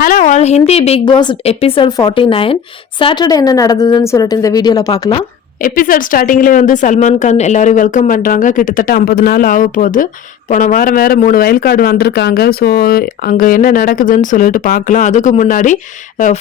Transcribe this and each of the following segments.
Hello all, Hindi Bigg Boss episode 49 Saturday என்ன நடந்ததுன்னு சொல்லிட்டு இந்த வீடியோவில் பார்க்கலாம். எபிசோட் ஸ்டார்டிங்லேயே வந்து சல்மான் கான் எல்லாரும் வெல்கம் பண்ணுறாங்க. கிட்டத்தட்ட 50 நாள் ஆக போகுது. போன வாரம் வேறு 3 வயல் கார்டு வந்திருக்காங்க. ஸோ அங்கே என்ன நடக்குதுன்னு சொல்லிட்டு பார்க்கலாம். அதுக்கு முன்னாடி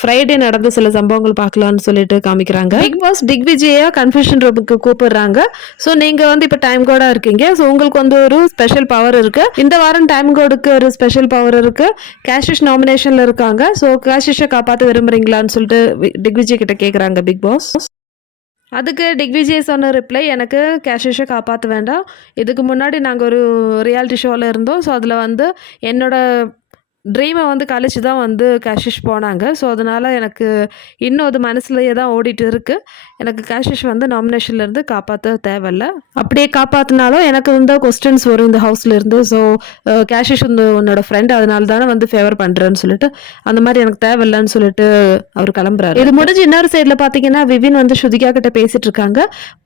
ஃப்ரைடே நடந்த சில சம்பவங்கள் பார்க்கலான்னு சொல்லிட்டு காமிக்கிறாங்க. பிக் பாஸ் திக்விஜயா கன்ஃபியூஷன் ரூமுக்கு கூப்பிடுறாங்க. ஸோ நீங்கள் வந்து இப்போ டைம் கோடாக இருக்கீங்க. ஸோ உங்களுக்கு வந்து ஒரு ஸ்பெஷல் பவர் இருக்குது. இந்த வாரம் டைம் கோடுக்கு ஒரு ஸ்பெஷல் பவர் இருக்குது. கேஷிஷ் நாமினேஷனில் இருக்காங்க. ஸோ கேஷிஷை காப்பாற்ற விரும்புகிறீங்களான்னு சொல்லிட்டு திக்விஜய் கிட்ட கேட்குறாங்க பிக் பாஸ். அதுக்கு திக்விஜய் சொன்ன ரிப்ளை, எனக்கு கேஷிஷை காப்பாற்ற வேண்டாம். இதுக்கு முன்னாடி நாங்கள் ஒரு ரியாலிட்டி ஷோவில் இருந்தோம். ஸோ அதில் வந்து என்னோட ட்ரீமை வந்து கழிச்சு தான் வந்து கேஷிஷ் போனாங்க. ஸோ அதனால் எனக்கு இன்னும் அது மனசுலையே தான் ஓடிட்டு இருக்குது. எனக்கு கேஷிஷ் வந்து நாமினேஷன்லேருந்து காப்பாற்ற தேவையில்ல. அப்படியே காப்பாற்றினாலும் எனக்கு வந்து கொஸ்டின்ஸ் வரும் இந்த ஹவுஸ்லேருந்து. ஸோ கேஷிஷ் வந்து உன்னோட ஃப்ரெண்ட், அதனால தானே வந்து ஃபேவர் பண்ணுறேன்னு சொல்லிட்டு அந்த மாதிரி எனக்கு தேவையில்லைன்னு சொல்லிட்டு அவர் கிளம்புறாரு. இது முடிஞ்சு இன்னொரு சைடில் பார்த்தீங்கன்னா விவின் வந்து ஸ்ருதிகா கிட்ட பேசிட்டு இருக்காங்க.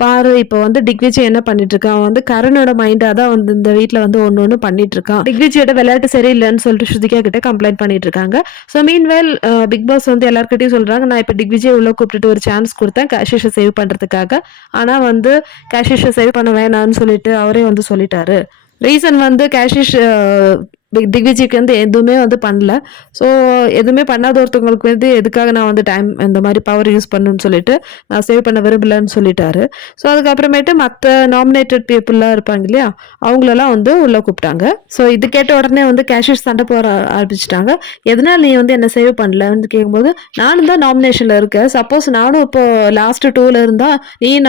பாரு, இப்போ வந்து திக்விஜய் என்ன பண்ணிட்டு இருக்கான், அவன் வந்து கரனோட மைண்டாக தான் வந்து இந்த வீட்டில் வந்து ஒன்று பண்ணிட்டு இருக்கான். திக்விஜயோட விளையாட்டு சரியில்லைன்னு சொல்லிட்டு ஸ்ருதிகா கிட்ட கம்ப்ளைண்ட் பண்ணிட்டு இருக்காங்க. ஸோ மீன்வேல் பிக் பாஸ் வந்து எல்லாருக்கிட்டையும் சொல்றாங்க, நான் இப்போ திக்விஜய் உள்ள கூப்பிட்டுட்டு ஒரு சான்ஸ் கொடுத்தேன் கேஷிஷை சேவ் பண்றதுக்காக. ஆனா வந்து கேஷிஷை சேவ் பண்ண வேணான்னு சொல்லிட்டு அவரே வந்து சொல்லிட்டாரு. ரீசன் வந்து கேஷிஷ் திக்விஜய்க்கு வந்து எதுவுமே வந்து பண்ணல. ஸோ எதுவுமே பண்ணாத ஒருத்தவங்களுக்கு வந்து எதுக்காக நான் வந்து டைம் இந்த மாதிரி பவர் யூஸ் பண்ணுன்னு சொல்லிட்டு நான் சேவ் பண்ண விரும்பலன்னு சொல்லிட்டாரு. ஸோ அதுக்கப்புறமேட்டு மற்ற நாமினேட்டட் பீப்புளெலாம் இருப்பாங்க இல்லையா, அவங்களெல்லாம் வந்து உள்ளே கூப்பிட்டாங்க. ஸோ இது கேட்ட உடனே வந்து கேஷிஷ் சண்டை போட ஆரம்பிச்சிட்டாங்க. எதனால் நீ வந்து என்ன சேவ் பண்ணலன்னு கேட்கும்போது, நானும் தான் நாமினேஷனில் இருக்கேன். சப்போஸ் நானும் இப்போ லாஸ்ட் 2ல் இருந்தால்,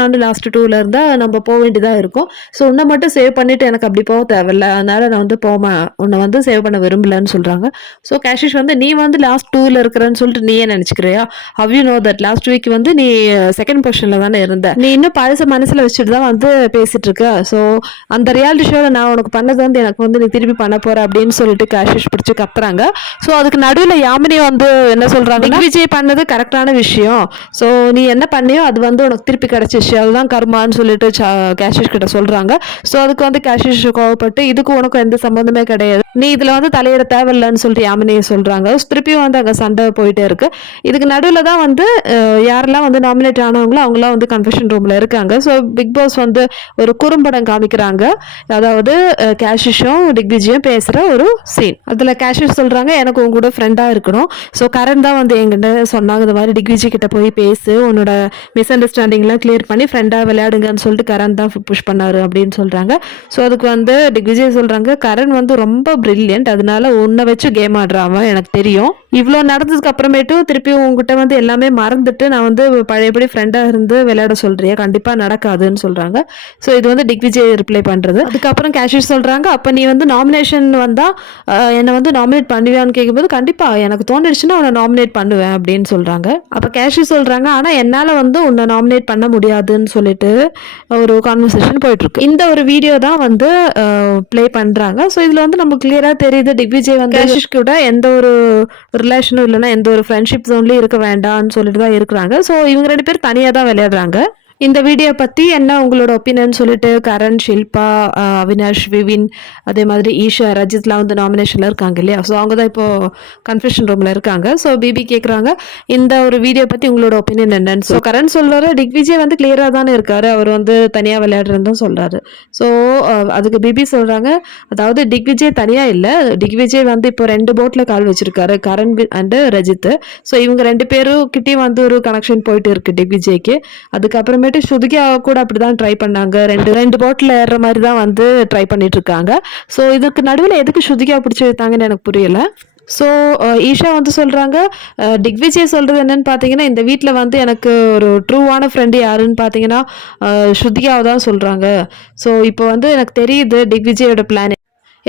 நானும் லாஸ்ட் 2ல் இருந்தால் நம்ம போக வேண்டியதாக இருக்கும். ஸோ உன்னை மட்டும் சேவ் பண்ணிவிட்டு எனக்கு அப்படி போக தேவையில்ல, அதனால் நான் வந்து உன்னை வந்து சேவ் பண்ண விரும்பலன்னு சொல்றாங்க. ஸோ கேஷிஷ் வந்து, நீ வந்து லாஸ்ட் 2ல் இருக்கிறன்னு சொல்லிட்டு நீயே நினைச்சுக்கிறியா? How you know that last week வந்து நீ செகண்ட் பொசிஷன்ல தானே இருந்த, நீ இன்னும் பழச மனசுல வச்சுட்டு தான் வந்து பேசிட்டு இருக்க. ஸோ அந்த ரியாலிட்டி ஷோல நான் உனக்கு பண்ணது வந்து எனக்கு வந்து நீ திருப்பி பண்ண போற அப்படின்னு சொல்லிட்டு கேஷிஷ் பிடிச்சி கத்துறாங்க. ஸோ அதுக்கு நடுவில் யாமினி வந்து என்ன சொல்றாங்க, விஜய் பண்ணது கரெக்டான விஷயம். ஸோ நீ என்ன பண்ணியோ அது வந்து உனக்கு திருப்பி கிடைச்சிச்சு, அதுதான் கர்மான்னு சொல்லிட்டு கேஷிஷ் கிட்ட சொல்றாங்க. ஸோ அதுக்கு வந்து கேஷிஷ் கோவப்பட்டு, இதுக்கு உனக்கு எந்த சம்பந்தமே கிடையாது, நீ இதுல வந்து தலையிட தேவையில்லைன்னு சொல்லிட்டு யாமினியை சொல்றாங்க. திருப்பியும் வந்து அங்கே சண்டை போயிட்டே இருக்கு. இதுக்கு நடுவில் தான் வந்து யாரெல்லாம் வந்து நாமினேட் ஆனவங்களோ அவங்களாம் வந்து கன்ஃபெஷன் ரூம்ல இருக்காங்க. ஸோ பிக் பாஸ் வந்து ஒரு குறும்படம் காமிக்கிறாங்க. அதாவது கேஷிஷும் திக்விஜயும் பேசுற ஒரு சீன். அதுல கேஷிஷ் சொல்றாங்க, எனக்கு உங்க கூட ஃப்ரெண்டா இருக்கணும். ஸோ கரண் தான் வந்து எங்கிட்ட சொன்னாங்க, இந்த மாதிரி திக்விஜய் கிட்ட போய் பேசு, உன்னோட மிஸ் அண்டர்ஸ்டாண்டிங்லாம் கிளியர் பண்ணி ஃப்ரெண்டா விளையாடுங்கன்னு சொல்லிட்டு கரண் தான் புஷ் பண்ணாரு அப்படின்னு சொல்றாங்க. ஸோ அதுக்கு வந்து திக்விஜய் சொல்றாங்க, கரண் வந்து ரொம்ப பிரில்லியன்ட், அதனால உன்னை வச்சு கேம் ஆடுறாம எனக்கு தெரியும். இவ்வளோ நடந்ததுக்கு அப்புறமேட்டும் திருப்பி உங்ககிட்ட வந்து எல்லாமே மறந்துட்டு நான் வந்து பழையபடி ஃப்ரெண்டாக இருந்து விளையாட சொல்றியா, கண்டிப்பாக நடக்காதுன்னு சொல்றாங்க. ஸோ இது வந்து திக்விஜய் ரிப்ளை பண்றது. அதுக்கப்புறம் கேஷிஷ் சொல்றாங்க, அப்போ நீ வந்து நாமினேஷன் வந்தா என்னை வந்து நாமினேட் பண்ணுவியான்னு கேட்கும்போது, கண்டிப்பா எனக்கு தோணுச்சுன்னா உன்னை நாமினேட் பண்ணுவேன் அப்படின்னு சொல்றாங்க. அப்போ கேஷிஷ் சொல்றாங்க, ஆனால் என்னால் வந்து உன்னை நாமினேட் பண்ண முடியாதுன்னு சொல்லிட்டு ஒரு கான்வர்சேஷன் போயிட்டு இருக்கு. இந்த ஒரு வீடியோ தான் வந்து ப்ளே பண்றாங்க. ஸோ இதுல வந்து நம்ம கிளியரா தெரியுது, திக்விஜய் வந்து கேஷிஷ் கூட எந்த ஒரு ரிலேஷனும் இல்லைன்னா எந்த ஒரு ஃப்ரெண்ட்ஷிப் ஜோன்லயும் இருக்க வேண்டாம்னு சொல்லிட்டு தான் இருக்கிறாங்க. ஸோ இவங்க 2 பேர் தனியாக தான் விளையாடுறாங்க. இந்த வீடியோ பற்றி என்ன உங்களோட ஒப்பீனியன் சொல்லிட்டு கரண், ஷில்பா, அவினாஷ், விவின், அதே மாதிரி ஈஷா, ரஜித்லாம் வந்து நாமினேஷனில் இருக்காங்க இல்லையா. ஸோ அவங்க தான் இப்போது கன்ஃபெஷன் ரூமில் இருக்காங்க. ஸோ பிபி கேட்குறாங்க, இந்த ஒரு வீடியோ பற்றி உங்களோட ஒப்பீனியன் என்னன்னு. ஸோ கரண் சொல்கிறாரு, திக்விஜய் வந்து கிளியராக தானே இருக்காரு, அவர் வந்து தனியாக விளையாடுறதுன்னு தான் சொல்கிறாரு. ஸோ அதுக்கு பிபி சொல்கிறாங்க, அதாவது திக்விஜய் தனியாக இல்லை, திக்விஜய் வந்து இப்போ 2 போட்டில் கால் வச்சிருக்காரு, கரண் அண்டு ரஜித். ஸோ இவங்க 2 பேரும் கிட்டேயும் வந்து ஒரு கனெக்ஷன் போயிட்டு இருக்கு திக்விஜய்க்கு. அதுக்கப்புறமே ஸ்ருதிகா கூட அப்படிதான் ட்ரை பண்ணாங்க, ரெண்டு போட்டில் ஏறுற மாதிரி தான் வந்து ட்ரை பண்ணிட்டு இருக்காங்க. ஸோ இதுக்கு நடுவில் எதுக்கு ஸ்ருதிகா பிடிச்சி வைத்தாங்கன்னு எனக்கு புரியல. ஸோ ஈஷா வந்து சொல்கிறாங்க, திக்விஜய் சொல்கிறது என்னன்னு பார்த்தீங்கன்னா, இந்த வீட்டில் வந்து எனக்கு ஒரு ட்ரூவான ஃப்ரெண்டு யாருன்னு பார்த்தீங்கன்னா ஸ்ருதிகாவை தான் சொல்கிறாங்க. ஸோ இப்போ வந்து எனக்கு தெரியுது திக்விஜயோட பிளான்,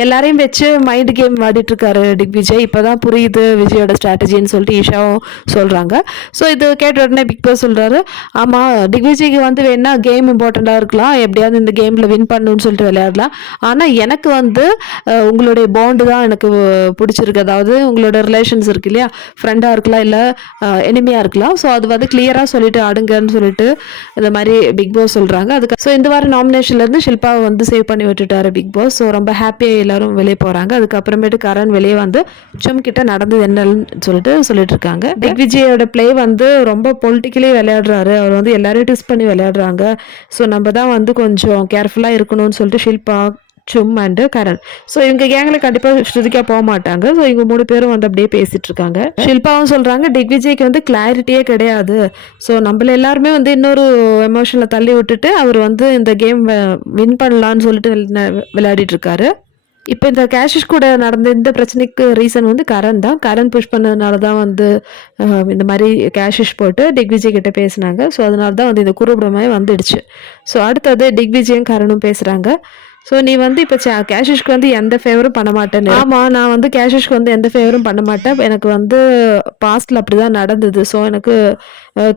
எல்லாரையும் வச்சு மைண்ட் கேம் ஆடிட்டு இருக்காரு திக்விஜய், இப்போதான் புரியுது விஜயோட ஸ்ட்ராட்டஜின்னு சொல்லிட்டு ஈஷாவும் சொல்கிறாங்க. ஸோ இது கேட்ட உடனே பிக் பாஸ் சொல்கிறாரு, ஆமாம் திக்விஜய்க்கு வந்து வேணா கேம் இம்பார்ட்டண்ட்டாக இருக்கலாம், எப்படியாவது இந்த கேமில் வின் பண்ணணும்னு சொல்லிட்டு விளையாடலாம், ஆனால் எனக்கு வந்து உங்களுடைய பாண்டு தான் எனக்கு பிடிச்சிருக்கு, அதாவது உங்களோட ரிலேஷன்ஸ் இருக்கு இல்லையா, ஃப்ரெண்டாக இருக்கலாம் இல்லை எனிமியாக இருக்கலாம், ஸோ அது வந்து கிளியராக சொல்லிட்டு ஆடுங்கன்னு சொல்லிட்டு இந்த மாதிரி பிக் பாஸ் சொல்கிறாங்க. அதுக்கு ஸோ இந்த வாரம் நாமினேஷன்லேருந்து ஷில்பாவை வந்து சேவ் பண்ணி விட்டுட்டாரு பிக் பாஸ். ஸோ ரொம்ப ஹாப்பியாக எல்லோரும் வெளியே போகிறாங்க. அதுக்கப்புறமேட்டு கரண் வெளியே வந்து சும் கிட்ட நடந்தது என்னன்னு சொல்லிட்டு இருக்காங்க. திக்விஜயோட ப்ளே வந்து ரொம்ப பொலிட்டிக்கலி விளையாடுறாரு. அவர் வந்து எல்லாரையும் ட்விஸ்ட் பண்ணி விளையாடுறாங்க. ஸோ நம்ம தான் வந்து கொஞ்சம் கேர்ஃபுல்லாக இருக்கணும்னு சொல்லிட்டு ஷில்பா, சும் அண்டு கரண். ஸோ இவங்க கேங்கில் கண்டிப்பாக ஸ்ருதிகா போக மாட்டாங்க. ஸோ இவங்க 3 பேரும் வந்து அப்படியே பேசிகிட்டு இருக்காங்க. ஷில்பாவும் சொல்கிறாங்க திக்விஜய்க்கு வந்து கிளாரிட்டியே கிடையாது. ஸோ நம்மள எல்லாருமே வந்து இன்னொரு எமோஷனில் தள்ளி விட்டுட்டு அவர் வந்து இந்த கேம் வின் பண்ணலான்னு சொல்லிட்டு விளையாடிட்டு இருக்காரு. இப்போ இந்த கேஷிஷ் கூட நடந்த இந்த பிரச்சனைக்கு ரீசன் வந்து கரண் தான். கரண் புஷ் பண்ணதுனால தான் வந்து இந்த மாதிரி கேஷிஷ் போட்டு திக்விஜய் கிட்ட பேசினாங்க. ஸோ அதனால தான் வந்து இந்த குரூபமாய் வந்துடுச்சு. ஸோ அடுத்தது திக்விஜயும் கரணும் பேசுகிறாங்க. ஸோ நீ வந்து இப்போ கேஷிஷ்க்கு வந்து எந்த ஃபேவரும் பண்ண மாட்டேன்னு. ஆமாம், நான் வந்து கேஷிஷ்க்கு வந்து எந்த ஃபேவரும் பண்ண மாட்டேன். எனக்கு வந்து பாஸ்டில் அப்படி தான் நடந்தது. ஸோ எனக்கு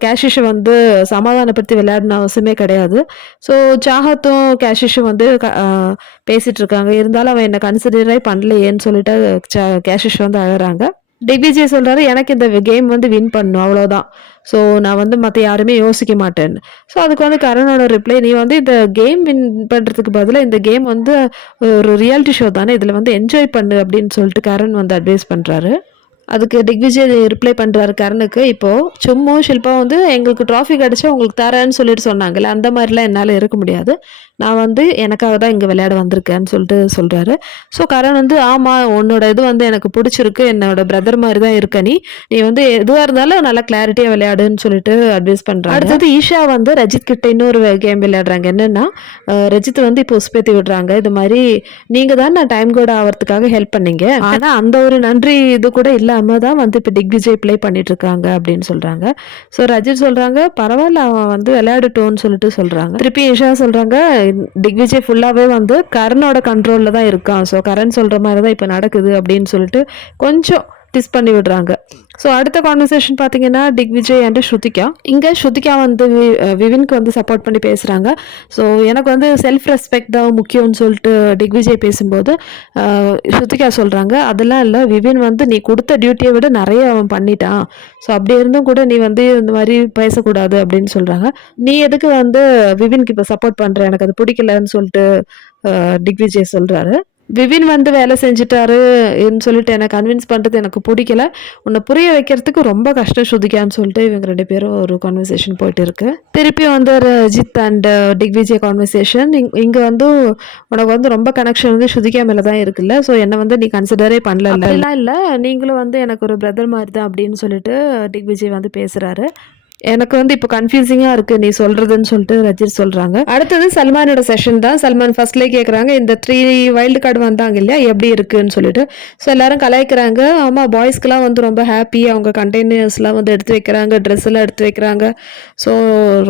கேஷிஷை வந்து சமாதானப்படுத்தி விளையாடின அவசியமே கிடையாது. ஸோ சாஹத்தும் கேஷிஷும் வந்து பேசிகிட்டு இருக்காங்க. இருந்தாலும் அவன் என்னை கன்சிடரே பண்ணலையேன்னு சொல்லிட்டு கேஷிஷ் வந்து அழகிறாங்க. திக்விஜய் சொல்கிறாரு எனக்கு இந்த கேம் வந்து வின் பண்ணணும் அவ்வளோதான். ஸோ நான் வந்து மற்ற யாருமே யோசிக்க மாட்டேன்னு. ஸோ அதுக்கு வந்து கரணோட ரிப்ளை நீ வந்து இந்த கேம் வின் பண்ணுறதுக்கு பதிலாக இந்த கேம் வந்து ஒரு ரியாலிட்டி ஷோ தானே, இதில் வந்து என்ஜாய் பண்ணு அப்படின்னு சொல்லிட்டு கரண் வந்து அட்வைஸ் பண்ணுறாரு. அதுக்கு திக்விஜய் ரிப்ளை பண்ணுறாரு கரனுக்கு. இப்போது சும்மும் ஷில்பா வந்து எங்களுக்கு ட்ராஃபி கிடச்சா உங்களுக்கு தரேன்னு சொல்லிட்டு சொன்னாங்கல்ல, அந்த மாதிரிலாம் என்னால் இருக்க முடியாது. நான் வந்து எனக்காக தான் இங்கே விளையாட வந்திருக்கேன்னு சொல்லிட்டு சொல்கிறாரு. ஸோ கரண் வந்து ஆமாம் உன்னோட இது வந்து எனக்கு பிடிச்சிருக்கு, என்னோட பிரதர் மாதிரி தான் இருக்க நீ வந்து எதுவாக இருந்தாலும் நல்லா கிளாரிட்டியாக விளையாடுன்னு சொல்லிட்டு அட்வைஸ் பண்ணுறாங்க. அடுத்தது ஈஷா வந்து ரஜித் கிட்ட இன்னொரு கேம் விளையாடுறாங்க. என்னென்னா ரஜித் வந்து இப்போ உஸ்பேத்தி விடுறாங்க. இது மாதிரி நீங்கள் தான் நான் டைம் கோட் ஆகிறதுக்காக ஹெல்ப் பண்ணீங்க, ஆனால் அந்த ஒரு நன்றி இது கூட இல்லை தான் வந்து இப்போ திக்விஜய் ப்ளே பண்ணிட்டு இருக்காங்க அப்படின்னு சொல்றாங்க. ஸோ ரஜித் சொல்றாங்க பரவாயில்ல அவன் வந்து விளையாடட்டோன்னு சொல்லிட்டு சொல்றாங்க. திருப்பி ஈஷா சொல்றாங்க திக்விஜய் ஃபுல்லாவே வந்து கரனோட கண்ட்ரோல்ல தான் இருக்கான். ஸோ கரண் சொல்ற மாதிரி தான் இப்போ நடக்குது அப்படின்னு சொல்லிட்டு கொஞ்சம் டிஸ் பண்ணி விடுறாங்க. ஸோ அடுத்த கான்வர்சேஷன் பார்த்தீங்கன்னா திக்விஜய் அண்ட் ஸ்ருதிகா. இங்கே ஸ்ருதிகா வந்து விவின்க்கு வந்து சப்போர்ட் பண்ணி பேசுகிறாங்க. ஸோ எனக்கு வந்து செல்ஃப் ரெஸ்பெக்ட் தான் முக்கியம்னு சொல்லிட்டு திக்விஜய் பேசும்போது ஸ்ருதிகா சொல்கிறாங்க அதெல்லாம் இல்லை, விவின் வந்து நீ கொடுத்த டியூட்டியை விட நிறைய அவன் பண்ணிட்டான். ஸோ அப்படி இருந்தும் கூட நீ வந்து இந்த மாதிரி பேசக்கூடாது அப்படின்னு சொல்கிறாங்க. நீ எதுக்கு வந்து விவின்க்கு இப்போ சப்போர்ட் பண்ணுற, எனக்கு அது பிடிக்கலன்னு சொல்லிட்டு திக்விஜய் சொல்கிறாரு. விவின் வந்து வேலை செஞ்சுட்டாருன்னு சொல்லிட்டு என்னை கன்வின்ஸ் பண்ணுறது எனக்கு பிடிக்கல, உன்னை புரிய வைக்கிறதுக்கு ரொம்ப கஷ்டம் ஸ்ருதிகான்னு சொல்லிட்டு இவங்க 2 பேரும் ஒரு கான்வர்சேஷன் போயிட்டு இருக்கு. திருப்பி வந்து ரஜித் அண்ட் திக்விஜய் கான்வர்சேஷன். இங்கே வந்து உனக்கு வந்து ரொம்ப கனெக்ஷன் வந்து ஸ்ருதிகா மேலே தான் இருக்குல்ல, ஸோ என்னை வந்து நீ கன்சிடரே பண்ணல இல்லை, நீங்களும் வந்து எனக்கு ஒரு பிரதர் மாதிரி தான் அப்படின்னு சொல்லிட்டு திக்விஜய் வந்து பேசுகிறாரு. எனக்கு வந்து இப்போ கன்ஃபியூசிங்காக இருக்குது நீ சொல்கிறதுன்னு சொல்லிட்டு ரஜித் சொல்கிறாங்க. அடுத்தது சல்மானோட செஷன் தான். சல்மான் ஃபர்ஸ்ட்லேயே கேட்குறாங்க இந்த 3 வைல்டு கார்டு வந்தாங்க இல்லையா எப்படி இருக்குன்னு சொல்லிட்டு. ஸோ எல்லாரும் கலாய்க்கிறாங்க. ஆமாம் பாய்ஸ்க்கெலாம் வந்து ரொம்ப ஹாப்பி, அவங்க கண்டெய்னர்ஸ்லாம் வந்து எடுத்து வைக்கிறாங்க, ட்ரெஸ் எல்லாம் எடுத்து வைக்கிறாங்க, ஸோ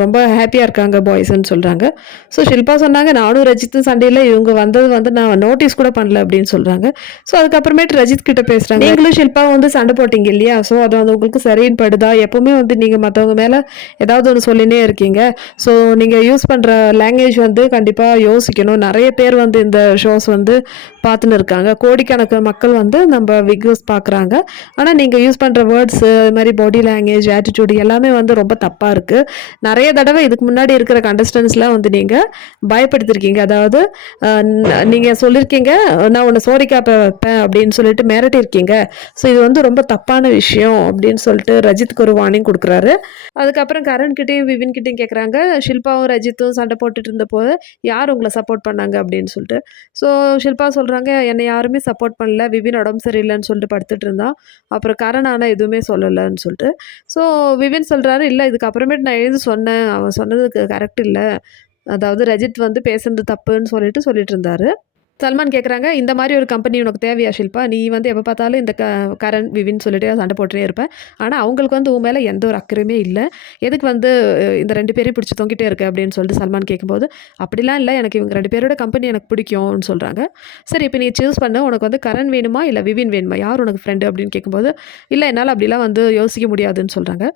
ரொம்ப ஹாப்பியாக இருக்காங்க பாய்ஸ்ன்னு சொல்கிறாங்க. ஸோ ஷில்பா சொன்னாங்க நானும் ரஜித்தும் சண்டையில் இவங்க வந்தது வந்து நான் நோட்டீஸ் கூட பண்ணல அப்படின்னு சொல்கிறாங்க. ஸோ அதுக்கப்புறமேட்டு ரஜித் கிட்ட பேசுகிறாங்க நீங்களும் ஷில்பா வந்து சண்டை போட்டிங்க இல்லையா, ஸோ அது வந்து உங்களுக்கு சரின்னு படுதா, எப்போவுமே வந்து நீங்கள் மற்றவங்க மேலே ஏதாவது ஒன்று சொல்லினே இருக்கீங்க, ஸோ நீங்கள் யூஸ் பண்ணுற லாங்குவேஜ் வந்து கண்டிப்பாக யோசிக்கணும். நிறைய பேர் வந்து இந்த ஷோஸ் வந்து பார்த்துன்னு இருக்காங்க, கோடிக்கணக்கான மக்கள் வந்து நம்ம வீடியோஸ் பார்க்குறாங்க. ஆனால் நீங்கள் யூஸ் பண்ணுற வேர்ட்ஸு அது மாதிரி பாடி லாங்குவேஜ் ஆட்டிடியூட் எல்லாமே வந்து ரொம்ப தப்பாக இருக்குது. நிறைய தடவை இதுக்கு முன்னாடி இருக்கிற கண்டஸ்டன்ஸ்லாம் வந்து நீங்கள் பயப்படுத்திருக்கீங்க. அதாவது நீங்கள் சொல்லியிருக்கீங்க நான் உன்னை சோரிக்கா வைப்பேன் அப்படின்னு சொல்லிட்டு மிரட்டியிருக்கீங்க. ஸோ இது வந்து ரொம்ப தப்பான விஷயம் அப்படின்னு சொல்லிட்டு ரஜித்துக்கு ஒரு வார்னிங் கொடுக்குறாரு. அதுக்கப்புறம் கரண்கிட்டையும் விவின்கிட்டையும் கேட்குறாங்க ஷில்பாவும் ரஜித்தும் சண்டை போட்டுட்டு இருந்தபோது யார் உங்களை சப்போர்ட் பண்ணாங்க அப்படின்னு சொல்லிட்டு. ஸோ ஷில்பா சொல்கிறாங்க என்னை யாருமே சப்போர்ட் பண்ணல, விவின் உடம்பு சரியில்லைன்னு சொல்லிட்டு படுத்துட்டு இருந்தான், அப்புறம் கரண் ஆனால் எதுவுமே சொல்லலைன்னு சொல்லிட்டு. ஸோ விவின் சொல்கிறாரு இல்லை இதுக்கப்புறமேட்டு நான் எழுந்து சொன்னேன், அவன் சொன்னதுக்கு கரெக்ட் இல்லை, அதாவது ரஜித் வந்து பேசுறது தப்புன்னு சொல்லிட்டு இருந்தாரு. சல்மான் கேட்குறாங்க இந்த மாதிரி ஒரு கம்பெனி உனக்கு தேவையா ஷில்பா, நீ வந்து எப்போ பார்த்தாலும் இந்த கரண் விவின் சொல்லிட்டு சண்டை போட்டுட்டே இருப்பேன், ஆனால் அவங்களுக்கு வந்து உன் மேலே எந்த ஒரு அக்கறையுமே இல்லை, எதுக்கு வந்து இந்த 2 பேரையும் பிடிச்சி தொங்கிட்டே இருக்கு அப்படின்னு சொல்லிட்டு சல்மான் கேட்கும்போது அப்படிலாம் இல்லை, எனக்கு இவங்க 2 பேரோட கம்பெனி எனக்கு பிடிக்கும்னு சொல்கிறாங்க. சரி இப்போ நீ சூஸ் பண்ண, உனக்கு வந்து கரண் வேணுமா இல்லை விவின் வேணுமா, யார் உனக்கு ஃப்ரெண்டு அப்படின்னு கேட்கும்போது இல்லை என்னால் அப்படிலாம் வந்து யோசிக்க முடியாதுன்னு சொல்கிறாங்க.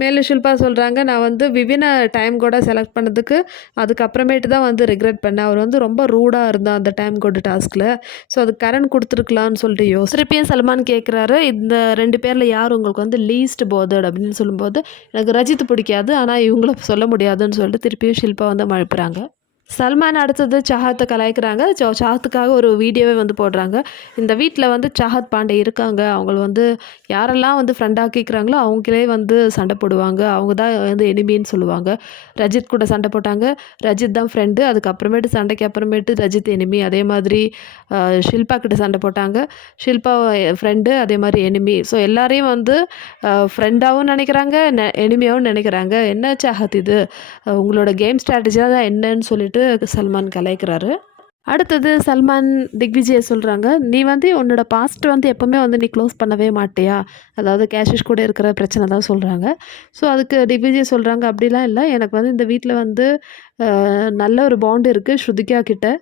மேலும் ஷில்பா சொல்கிறாங்க நான் வந்து விவினை டைம் கூட செலக்ட் பண்ணதுக்கு அதுக்கப்புறமேட்டு தான் வந்து ரிக்ரெட் பண்ணேன், அவர் வந்து ரொம்ப ரூடாக இருந்தால் அந்த டைம் கோடு டாஸ்கில், ஸோ அது கரண் கொடுத்துருக்கலான்னு சொல்லிட்டு திருப்பியும் சல்மான் கேட்குறாரு இந்த 2 பேரில் யார் உங்களுக்கு வந்து லீஸ்ட் போதர்ட் அப்படின்னு சொல்லும்போது எனக்கு ரஜித் பிடிக்காது, ஆனால் இவங்கள சொல்ல முடியாதுன்னு சொல்லிட்டு திருப்பியும் ஷில்பா வந்து மழுப்புறாங்க. சல்மான் அடுத்தது சாஹத்தை கலாய்க்கிறாங்க. சாஹத்துக்காக ஒரு வீடியோவே வந்து போடுறாங்க. இந்த வீட்டில் வந்து சாஹத் பாண்டே இருக்காங்க. அவங்கள வந்து யாரெல்லாம் வந்து ஃப்ரெண்டாக்கிக்கிறாங்களோ அவங்களே வந்து சண்டை போடுவாங்க. அவங்க தான் வந்து எனிமின்னு சொல்லுவாங்க. ரஜித் கூட சண்டை போட்டாங்க. ரஜித் தான் ஃப்ரெண்டு. அதுக்கப்புறமேட்டு சண்டைக்கு அப்புறமேட்டு ரஜித் எனிமி. அதே மாதிரி ஷில்பா கிட்ட சண்டை போட்டாங்க. ஷில்பா ஃப்ரெண்டு, அதே மாதிரி எனிமி. ஸோ எல்லாரையும் வந்து ஃப்ரெண்டாகவும் நினைக்கிறாங்க, எனிமியாகவும் நினைக்கிறாங்க. என்ன சாஹத் இது, உங்களோட கேம் ஸ்ட்ராட்டஜியாக தான் என்னன்னு சொல்லிட்டு சல்மான் கலாய்க்கிறாரு. அடுத்தது சல்மான் திக்விஜயை சொல்கிறாங்க, நீ வந்து உன்னோட பாஸ்ட் வந்து எப்போவுமே வந்து நீ க்ளோஸ் பண்ணவே மாட்டியா, அதாவது கேஷிஷ் கூட இருக்கிற பிரச்சனை தான் சொல்கிறாங்க. ஸோ அதுக்கு திக்விஜய் சொல்கிறாங்க, அப்படிலாம் இல்லை, எனக்கு வந்து இந்த வீட்டில் வந்து நல்ல ஒரு பாண்டு இருக்குது ஸ்ருதிகா கிட்ட.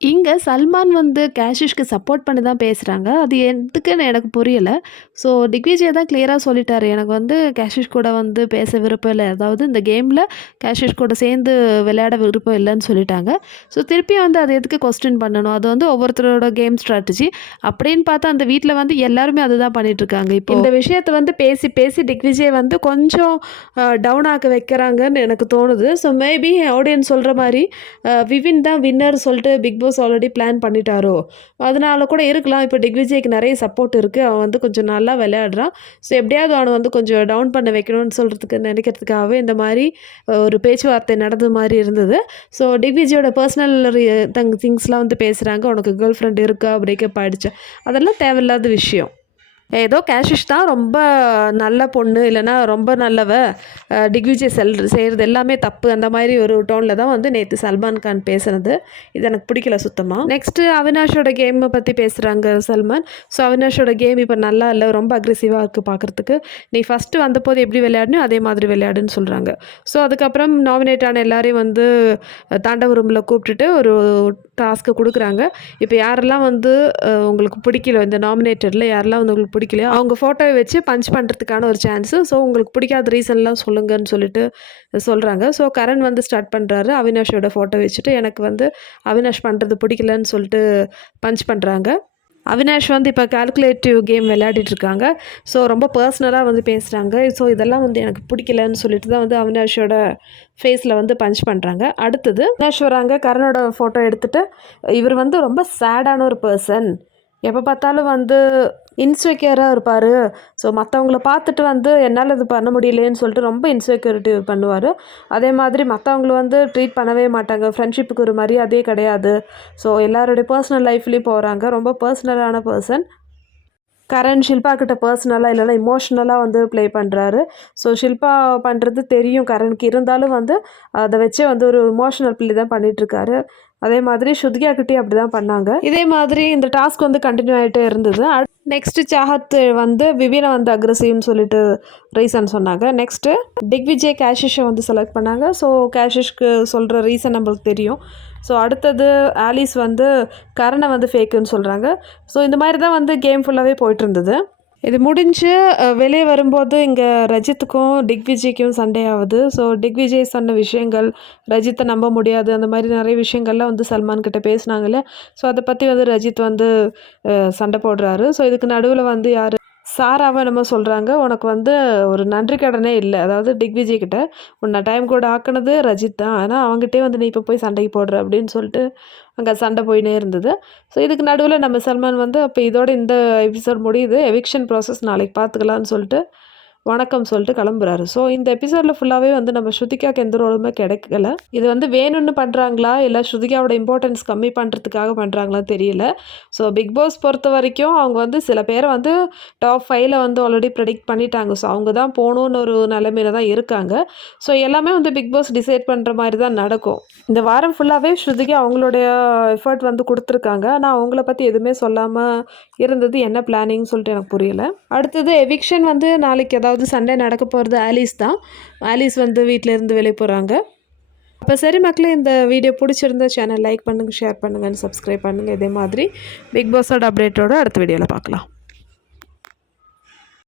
இங்கே சல்மான் வந்து கேஷிஷ்க்கு சப்போர்ட் பண்ணி தான் பேசுகிறாங்க. அது எதுக்குன்னு எனக்கு புரியலை. ஸோ திக்விஜய் தான் கிளியராக சொல்லிட்டாரு, எனக்கு வந்து கேஷிஷ் கூட வந்து பேச விருப்பம் இல்லை, அதாவது இந்த கேமில் கேஷிஷ் கூட சேர்ந்து விளையாட விருப்பம் இல்லைன்னு சொல்லிட்டாங்க. ஸோ திருப்பியும் வந்து அதை எதுக்கு கொஸ்டின் பண்ணணும், அது வந்து ஒவ்வொருத்தரோட கேம் ஸ்ட்ராட்டஜி. அப்படின்னு பார்த்தா அந்த வீட்டில் வந்து எல்லாருமே அதுதான் பண்ணிகிட்ருக்காங்க. இப்போ இந்த விஷயத்தை வந்து பேசி பேசி திக்விஜய் வந்து கொஞ்சம் டவுன் ஆக்க வைக்கிறாங்கன்னு எனக்கு தோணுது. ஸோ மேபி ஆடியன்ஸ் சொல்கிற மாதிரி விவின் தான் வின்னர் சொல்லிட்டு பிக் பாஸ் ஆல்ரெடி பிளான் பண்ணிட்டாரோ, அதனால கூட இருக்கலாம். இப்போ திக்விஜய்க்கு நிறைய சப்போர்ட் இருக்குது, அவன் வந்து கொஞ்சம் நல்லா விளையாடுறான். ஸோ எப்படியாவது அவனை வந்து கொஞ்சம் டவுன் பண்ண வைக்கணும்னு நினைக்கிறதுக்காகவே இந்த மாதிரி ஒரு பேச்சுவார்த்தை நடந்த மாதிரி இருந்தது. ஸோ திக்விஜயோட பர்சனல் திங்ஸ்லாம் வந்து பேசுகிறாங்க, உனக்கு கேர்ள் ஃப்ரெண்ட் இருக்கா, பிரேக்கப் ஆகிடுச்சு, அதெல்லாம் தேவையில்லாத விஷயம். ஏதோ கேஷிஷ் தான் ரொம்ப நல்ல பொண்ணு, இல்லைனா ரொம்ப நல்லவ, திக்விஜய் செய்கிறது எல்லாமே தப்பு, அந்த மாதிரி ஒரு டோனில் தான் வந்து நேற்று சல்மான் கான் பேசுனது. இது எனக்கு பிடிக்கல சுத்தமாக. நெக்ஸ்ட்டு அவினாஷோட கேமை பற்றி பேசுகிறாங்க சல்மான். ஸோ அவினாஷோட கேம் இப்போ நல்லா இல்லை, ரொம்ப அக்ரெசிவாக இருக்குது பார்க்குறதுக்கு, நீ ஃபஸ்ட்டு வந்தபோது எப்படி விளையாடணும் அதே மாதிரி விளையாடுன்னு சொல்கிறாங்க. ஸோ அதுக்கப்புறம் நாமினேட் ஆன எல்லாரையும் வந்து தாண்டவ ரூமில் கூப்பிட்டுட்டு ஒரு டாஸ்க்கு கொடுக்குறாங்க. இப்போ யாரெல்லாம் வந்து உங்களுக்கு பிடிக்கல, இந்த நாமினேட்டரில் யாரெல்லாம் வந்து உங்களுக்கு பிடிக்கலையோ அவங்க ஃபோட்டோவை வச்சு பஞ்ச் பண்ணுறதுக்கான ஒரு சான்ஸு. ஸோ உங்களுக்கு பிடிக்காத ரீசன்லாம் சொல்லுங்கன்னு சொல்லிட்டு சொல்கிறாங்க. ஸோ கரண் வந்து ஸ்டார்ட் பண்ணுறாரு, அவினாஷோட ஃபோட்டோ வச்சுட்டு எனக்கு வந்து அவினாஷ் பண்ணுறது பிடிக்கலன்னு சொல்லிட்டு பஞ்ச் பண்ணுறாங்க. அவினாஷ் வந்து இப்போ கால்குலேட்டிவ் கேம் விளையாடிட்டுருக்காங்க. ஸோ ரொம்ப பர்சனலாக வந்து பேசுகிறாங்க. ஸோ இதெல்லாம் வந்து எனக்கு பிடிக்கலன்னு சொல்லிட்டு தான் வந்து அவினாஷோட ஃபேஸில் வந்து பஞ்ச் பண்ணுறாங்க. அடுத்தது அவினாஷ் வராங்க, கரணோட ஃபோட்டோ எடுத்துகிட்டு, இவர் வந்து ரொம்ப சேடான ஒரு பர்சன், எப்போ பார்த்தாலும் வந்து இன்செக்யூராக இருப்பார். ஸோ மற்றவங்கள பார்த்துட்டு வந்து என்னால் இது பண்ண முடியலேன்னு சொல்லிட்டு ரொம்ப இன்செக்யூரிட்டி பண்ணுவார். அதே மாதிரி மற்றவங்கள வந்து ட்ரீட் பண்ணவே மாட்டாங்க, ஃப்ரெண்ட்ஷிப்புக்கு ஒரு மரியாதையே கிடையாது. ஸோ எல்லாருடைய பர்சனல் லைஃப்லேயும் போகிறாங்க, ரொம்ப பர்சனலான பர்சன். கரண் ஷில்பா கிட்ட பர்சனலாக இல்லைனா இமோஷ்னலாக வந்து ப்ளே பண்ணுறாரு. ஸோ ஷில்பா பண்ணுறது தெரியும் கரணுக்கு, இருந்தாலும் வந்து அதை வச்சு வந்து ஒரு இமோஷனல் ப்ளே தான் பண்ணிகிட்ருக்காரு. அதே மாதிரி ஸ்ருதிகா கிட்டே அப்படி தான் பண்ணாங்க. இதே மாதிரி இந்த டாஸ்க் வந்து கண்டினியூ ஆகிட்டே இருந்தது. நெக்ஸ்ட்டு சாஹத் வந்து விவினை வந்து அக்ரெசிவ்னு சொல்லிட்டு ரீசன் சொன்னாங்க. நெக்ஸ்ட்டு திக்விஜய் கேஷிஷை வந்து செலக்ட் பண்ணாங்க. ஸோ கேஷிஷ்க்கு சொல்கிற ரீசன் நம்மளுக்கு தெரியும். ஸோ அடுத்தது ஆலிஸ் வந்து கரணை வந்து ஃபேக்குன்னு சொல்கிறாங்க. ஸோ இந்த மாதிரி தான் வந்து கேம் ஃபுல்லாகவே போயிட்டுருந்தது. இது முடிஞ்சு வெளியே வரும்போது இங்கே ரஜித்துக்கும் திக்விஜய்க்கும் சண்டே ஆகுது. ஸோ திக்விஜய் சொன்ன விஷயங்கள், ரஜித்தை நம்ப முடியாது, அந்த மாதிரி நிறைய விஷயங்கள்லாம் வந்து சல்மான் கிட்ட பேசினாங்கல்ல. ஸோ அதை பற்றி வந்து ரஜித் வந்து சண்டை போடுறாரு. ஸோ இதுக்கு நடுவில் வந்து யார் சாராவை நம்ம சொல்கிறாங்க, உனக்கு வந்து ஒரு நன்றி கடனே இல்லை, அதாவது திக்விஜய் கிட்ட உன்னை டைம் கூட ஆக்கினது ரஜித் தான், ஆனால் அவங்ககிட்டே வந்து நீ இப்போ போய் சண்டைக்கு போடுற அப்படின்னு சொல்லிட்டு அங்கே சண்டை போயினே இருந்தது. ஸோ இதுக்கு நடுவில் நம்ம சல்மான் வந்து அப்போ இதோட இந்த எபிசோட் முடியுது, எவிக்ஷன் ப்ராசஸ் நாளைக்கு பார்த்துக்கலான்னு சொல்லிட்டு வணக்கம் சொல்லிட்டு கிளம்புறாரு. ஸோ இந்த எபிசோடில் ஃபுல்லாகவே வந்து நம்ம ஸ்ருதிகாவுக்கு எந்த ரோலுமே கிடைக்கல. இது வந்து வேணும்னு பண்ணுறாங்களா இல்லை ஸ்ருதிகாவோட இம்பார்ட்டன்ஸ் கம்மி பண்ணுறதுக்காக பண்ணுறாங்களா தெரியல. ஸோ பிக் பாஸ் பொறுத்த வரைக்கும் அவங்க வந்து சில பேரை வந்து டாப் 5ல் வந்து ஆல்ரெடி ப்ரெடிக்ட் பண்ணிட்டாங்க. ஸோ அவங்க தான் போகணுன்னு ஒரு நிலைமையில தான் இருக்காங்க. ஸோ எல்லாமே வந்து பிக் பாஸ் டிசைட் பண்ணுற மாதிரி தான் நடக்கும். இந்த வாரம் ஃபுல்லாகவே ஸ்ருதிகா அவங்களுடைய எஃபர்ட் வந்து கொடுத்துருக்காங்க. ஆனால் அவங்கள பற்றி எதுவுமே சொல்லாமல் இருந்தது என்ன பிளானிங் சொல்லிட்டு எனக்கு புரியலை. அடுத்தது எவிக்ஷன் வந்து நாளைக்கு ஏதாவது சண்டே நடக்க போகிறது ஆலிஸ் தான். ஆலிஸ் வந்து வீட்டிலேருந்து வெளியே போகிறாங்க. அப்போ சரி மக்களே, இந்த வீடியோ பிடிச்சிருந்த சேனல் லைக் பண்ணுங்கள், ஷேர் பண்ணுங்கள், சப்ஸ்கிரைப் பண்ணுங்கள். இதே மாதிரி பிக் பாஸோட அப்டேட்டோட அடுத்த வீடியோவில் பார்க்கலாம்.